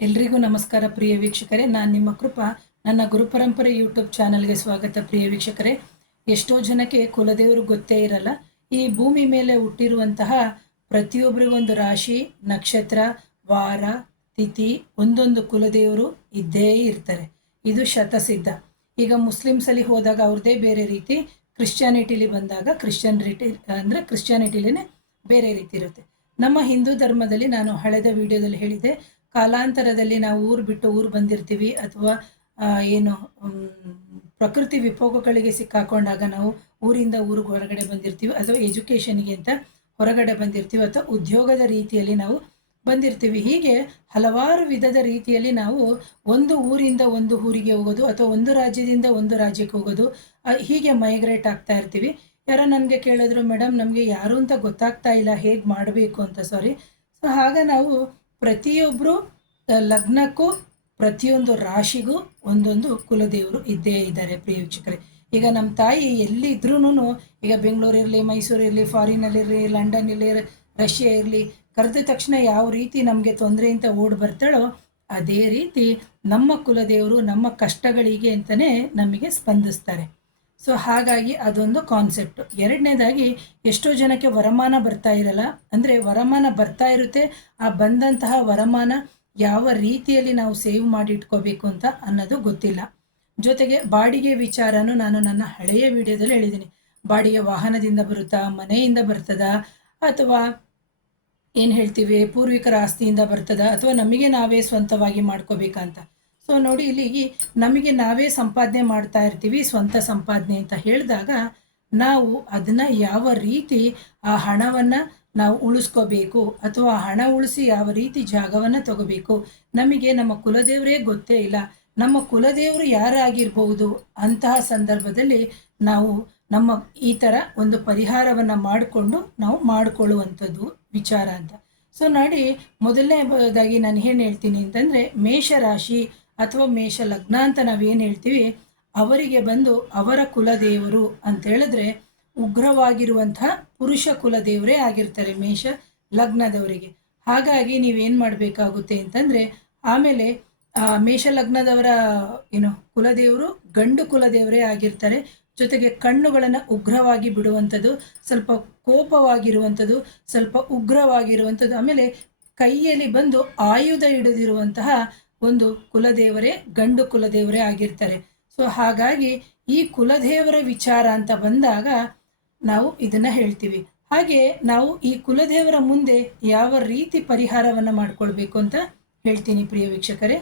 ಎಲ್ರಿಗೂ ನಮಸ್ಕಾರ ಪ್ರಿಯ ವೀಕ್ಷಕರೇ. ನಾನು ನಿಮ್ಮ ಕೃಪಾ. ನನ್ನ ಗುರುಪರಂಪರೆ ಯೂಟ್ಯೂಬ್ ಚಾನಲ್ಗೆ ಸ್ವಾಗತ. ಪ್ರಿಯ ವೀಕ್ಷಕರೇ, ಎಷ್ಟೋ ಜನಕ್ಕೆ ಕುಲದೇವರು ಗೊತ್ತೇ ಇರಲ್ಲ. ಈ ಭೂಮಿ ಮೇಲೆ ಹುಟ್ಟಿರುವಂತಹ ಪ್ರತಿಯೊಬ್ಬರಿಗೊಂದು ರಾಶಿ, ನಕ್ಷತ್ರ, ವಾರ, ತಿಥಿ, ಒಂದೊಂದು ಕುಲದೇವರು ಇದ್ದೇ ಇರ್ತಾರೆ. ಇದು ಶತಸಿದ್ಧ. ಈಗ ಮುಸ್ಲಿಮ್ಸಲ್ಲಿ ಹೋದಾಗ ಅವ್ರದ್ದೇ ಬೇರೆ ರೀತಿ, ಕ್ರಿಶ್ಚಿಯಾನಿಟಿಲಿ ಬಂದಾಗ ಕ್ರಿಶ್ಚಿಯಾನಿಟಿಲಿನೇ ಬೇರೆ ರೀತಿ ಇರುತ್ತೆ. ನಮ್ಮ ಹಿಂದೂ ಧರ್ಮದಲ್ಲಿ ನಾನು ಹಳೆದ ವಿಡಿಯೋದಲ್ಲಿ ಹೇಳಿದೆ, ಕಾಲಾಂತರದಲ್ಲಿ ನಾವು ಊರು ಬಿಟ್ಟು ಊರು ಬಂದಿರ್ತೀವಿ, ಅಥವಾ ಏನು ಪ್ರಕೃತಿ ವಿಕೋಪಗಳಿಗೆ ಸಿಕ್ಕಾಕೊಂಡಾಗ ನಾವು ಊರಿಂದ ಊರಿಗೆ ಹೊರಗಡೆ ಬಂದಿರ್ತೀವಿ, ಅಥವಾ ಎಜುಕೇಷನ್ಗೆ ಅಂತ ಹೊರಗಡೆ ಬಂದಿರ್ತೀವಿ, ಅಥವಾ ಉದ್ಯೋಗದ ರೀತಿಯಲ್ಲಿ ನಾವು ಬಂದಿರ್ತೀವಿ. ಹೀಗೆ ಹಲವಾರು ವಿಧದ ರೀತಿಯಲ್ಲಿ ನಾವು ಒಂದು ಊರಿಂದ ಒಂದು ಊರಿಗೆ ಹೋಗೋದು, ಅಥವಾ ಒಂದು ರಾಜ್ಯದಿಂದ ಒಂದು ರಾಜ್ಯಕ್ಕೆ ಹೋಗೋದು, ಹೀಗೆ ಮೈಗ್ರೇಟ್ ಆಗ್ತಾ ಇರ್ತೀವಿ. ಯಾರೋ ನನಗೆ ಕೇಳಿದ್ರು, ಮೇಡಮ್ ನಮಗೆ ಯಾರು ಅಂತ ಗೊತ್ತಾಗ್ತಾ ಇಲ್ಲ, ಹೇಗೆ ಮಾಡಬೇಕು ಅಂತ. ಸಾರಿ. ಸೊ ಆಗ ನಾವು ಪ್ರತಿಯೊಬ್ಬರು ಲಗ್ನಕ್ಕೂ ಪ್ರತಿಯೊಂದು ರಾಶಿಗೂ ಒಂದೊಂದು ಕುಲದೇವರು ಇದ್ದೇ ಇದ್ದಾರೆ ಪ್ರಿಯ ವೀಕ್ಷಕರೇ. ಈಗ ನಮ್ಮ ತಾಯಿ ಎಲ್ಲಿದ್ರೂ, ಈಗ ಬೆಂಗಳೂರಿರಲಿ, ಮೈಸೂರಿರಲಿ, ಫಾರಿನಲ್ಲಿರಲಿ, ಲಂಡನ್ ಇರಲಿ, ರಷ್ಯಾ ಇರಲಿ, ಕರೆದ ತಕ್ಷಣ ಯಾವ ರೀತಿ ನಮಗೆ ತೊಂದರೆ ಅಂತ ಓಡಿ ಬರ್ತಾಳೋ ಅದೇ ರೀತಿ ನಮ್ಮ ಕುಲದೇವರು ನಮ್ಮ ಕಷ್ಟಗಳಿಗೆ ಅಂತಲೇ ನಮಗೆ ಸ್ಪಂದಿಸ್ತಾರೆ. ಸೊ ಹಾಗಾಗಿ ಅದೊಂದು ಕಾನ್ಸೆಪ್ಟು. ಎರಡನೇದಾಗಿ, ಎಷ್ಟೋ ಜನಕ್ಕೆ ವರಮಾನ ಬರ್ತಾ ಇರಲ್ಲ. ಅಂದರೆ ವರಮಾನ ಬರ್ತಾ ಇರುತ್ತೆ, ಆ ಬಂದಂತಹ ವರಮಾನ ಯಾವ ರೀತಿಯಲ್ಲಿ ನಾವು ಸೇವ್ ಮಾಡಿ ಇಟ್ಕೋಬೇಕು ಅಂತ ಅನ್ನೋದು ಗೊತ್ತಿಲ್ಲ. ಜೊತೆಗೆ ಬಾಡಿಗೆ ವಿಚಾರನೂ ನಾನು ನನ್ನ ಹಳೆಯ ವಿಡಿಯೋದಲ್ಲಿ ಹೇಳಿದ್ದೀನಿ. ಬಾಡಿಗೆ ವಾಹನದಿಂದ ಬರುತ್ತಾ, ಮನೆಯಿಂದ ಬರ್ತದಾ, ಅಥವಾ ಏನು ಹೇಳ್ತೀವಿ ಪೂರ್ವಿಕರ ಆಸ್ತಿಯಿಂದ ಬರ್ತದಾ, ಅಥವಾ ನಮಗೆ ನಾವೇ ಸ್ವಂತವಾಗಿ ಮಾಡ್ಕೋಬೇಕಂತ. ಸೊ ನೋಡಿ, ಇಲ್ಲಿ ನಮಗೆ ನಾವೇ ಸಂಪಾದನೆ ಮಾಡ್ತಾ ಇರ್ತೀವಿ, ಸ್ವಂತ ಸಂಪಾದನೆ ಅಂತ ಹೇಳಿದಾಗ ನಾವು ಅದನ್ನು ಯಾವ ರೀತಿ ಆ ಹಣವನ್ನು ನಾವು ಉಳಿಸ್ಕೋಬೇಕು, ಅಥವಾ ಆ ಹಣ ಉಳಿಸಿ ಯಾವ ರೀತಿ ಜಾಗವನ್ನು ತಗೋಬೇಕು, ನಮಗೆ ನಮ್ಮ ಕುಲದೇವರೇ ಗೊತ್ತೇ ಇಲ್ಲ. ನಮ್ಮ ಕುಲದೇವರು ಯಾರಾಗಿರ್ಬೋದು ಅಂತಹ ಸಂದರ್ಭದಲ್ಲಿ ನಾವು ನಮ್ಮ ಈ ಥರ ಒಂದು ಪರಿಹಾರವನ್ನು ಮಾಡಿಕೊಂಡು ನಾವು ಮಾಡಿಕೊಳ್ಳುವಂಥದ್ದು ವಿಚಾರ ಅಂತ. ಸೊ ನೋಡಿ, ಮೊದಲನೇದಾಗಿ ನಾನು ಏನು ಹೇಳ್ತೀನಿ ಅಂತಂದರೆ, ಮೇಷರಾಶಿ ಅಥವಾ ಮೇಷ ಲಗ್ನ ಅಂತ ನಾವೇನು ಹೇಳ್ತೀವಿ, ಅವರಿಗೆ ಬಂದು ಅವರ ಕುಲದೇವರು ಅಂತ ಹೇಳಿದ್ರೆ ಉಗ್ರವಾಗಿರುವಂತಹ ಪುರುಷ ಕುಲದೇವರೇ ಆಗಿರ್ತಾರೆ ಮೇಷ ಲಗ್ನದವರಿಗೆ. ಹಾಗಾಗಿ ನೀವೇನು ಮಾಡಬೇಕಾಗುತ್ತೆ ಅಂತಂದರೆ, ಆಮೇಲೆ ಮೇಷ ಲಗ್ನದವರ ಕುಲದೇವರು ಗಂಡು ಕುಲದೇವರೇ ಆಗಿರ್ತಾರೆ. ಜೊತೆಗೆ ಕಣ್ಣುಗಳನ್ನು ಉಗ್ರವಾಗಿ ಬಿಡುವಂಥದ್ದು, ಸ್ವಲ್ಪ ಕೋಪವಾಗಿರುವಂಥದ್ದು, ಸ್ವಲ್ಪ ಉಗ್ರವಾಗಿರುವಂಥದ್ದು, ಆಮೇಲೆ ಕೈಯಲ್ಲಿ ಬಂದು ಆಯುಧ ಹಿಡಿದಿರುವಂತಹ ಒಂದು ಕುಲದೇವರೇ ಗಂಡು ಕುಲದೇವರೇ ಆಗಿರ್ತಾರೆ. ಸೊ ಹಾಗಾಗಿ ಈ ಕುಲದೇವರ ವಿಚಾರ ಅಂತ ಬಂದಾಗ ನಾವು ಇದನ್ನು ಹೇಳ್ತೀವಿ. ಹಾಗೆ ನಾವು ಈ ಕುಲದೇವರ ಮುಂದೆ ಯಾವ ರೀತಿ ಪರಿಹಾರವನ್ನು ಮಾಡ್ಕೊಳ್ಬೇಕು ಅಂತ ಹೇಳ್ತೀನಿ ಪ್ರಿಯ ವೀಕ್ಷಕರೇ.